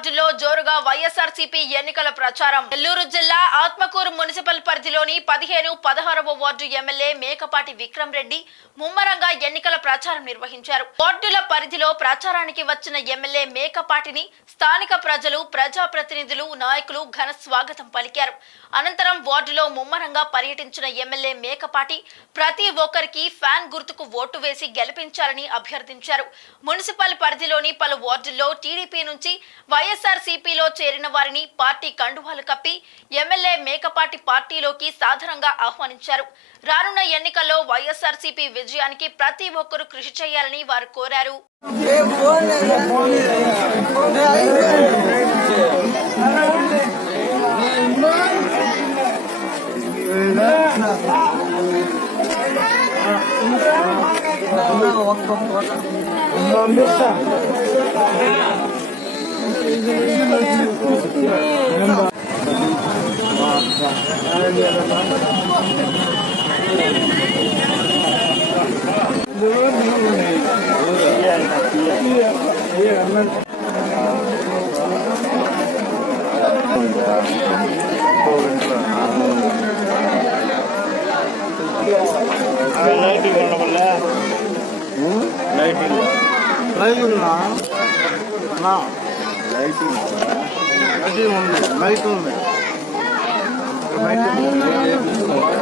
వార్డులో జోరుగా వైఎస్ఆర్సీపీ ఎన్నికల ప్రచారం. నెల్లూరు జిల్లా ఆత్మకూరు మున్సిపల్ పరిధిలోని 15, 16వ వార్డు ఎమ్మెల్యే మేకపాటి విక్రమ్ రెడ్డి ముమ్మరంగా ఎన్నికల ప్రచారం నిర్వహించారు. వార్డుల పరిధిలో ప్రచారానికి వచ్చిన ఎమ్మెల్యే మేకపాటిని స్థానిక ప్రజలు, ప్రజాప్రతినిధులు, నాయకులు ఘన స్వాగతం పలికారు. అనంతరం వార్డులో ముమ్మరంగా పర్యటించిన ఎమ్మెల్యే మేకపాటి ప్రతి ఒక్కరికి ఫ్యాన్ గుర్తుకు ఓటు వేసి గెలిపించాలని అభ్యర్థించారు. మున్సిపల్ పరిధిలోని పలు వార్డుల్లో టీడీపీ నుంచి వైఎస్ఆర్సీపీలో చేరిన వారిని పార్టీ కండువాలు కప్పి ఎమ్మెల్యే మేకపాటి పార్టీలోకి సాధారణంగా ఆహ్వానించారు. రానున్న ఎన్నికల్లో వైఎస్ఆర్సీపీ విజయానికి ప్రతి ఒక్కరూ కృషి చేయాలని వారు కోరారు.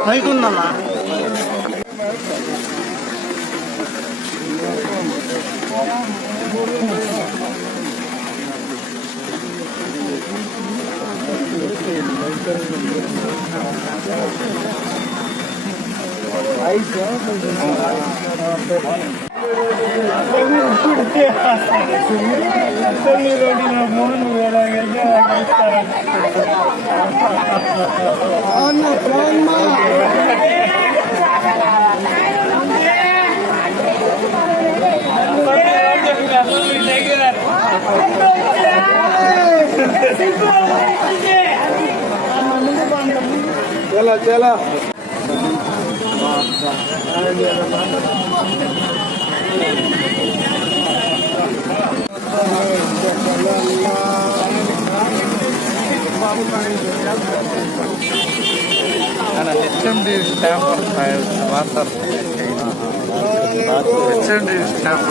లైట్ ఉందన్నా. चला HMD stamp water HMD stamp